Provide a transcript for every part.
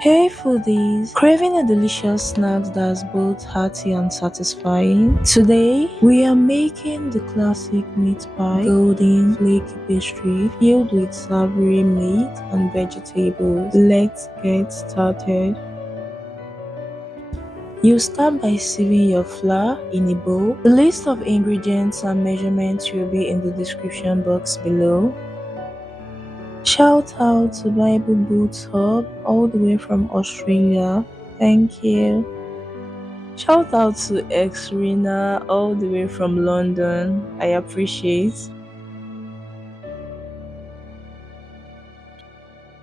Hey foodies! Craving a delicious snack that's both hearty and satisfying? Today, we are making the classic meat pie, golden flaky pastry filled with savory meat and vegetables. Let's get started. You start by sieving your flour in a bowl. The list of ingredients and measurements will be in the description box below. Shout out to Bible Boots Hub all the way from Australia. Thank you. Shout out to ex Rina all the way from London. I appreciate.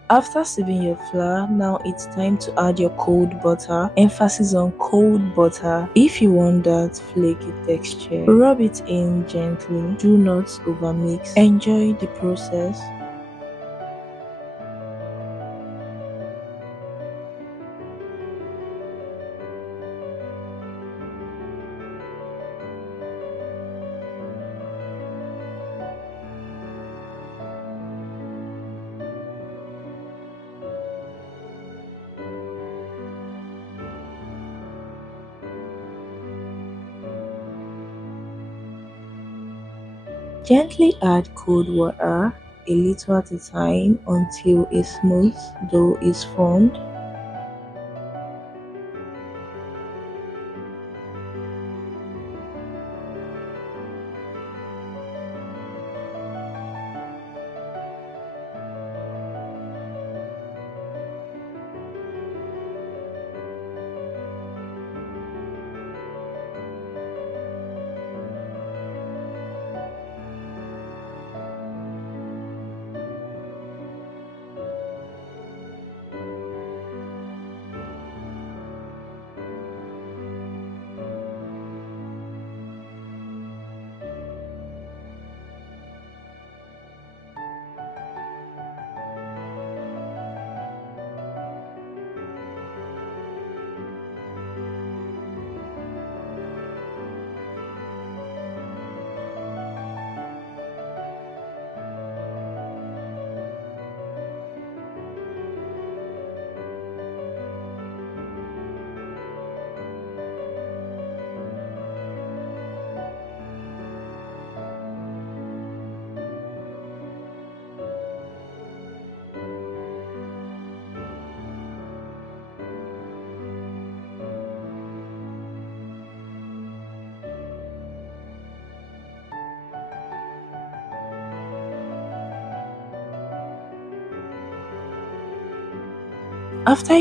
After sieving your flour, now it's time to add your cold butter. Emphasis on cold butter if you want that flaky texture. Rub it in gently. Do not overmix. Enjoy the process. Gently add cold water a little at a time until a smooth dough is formed. After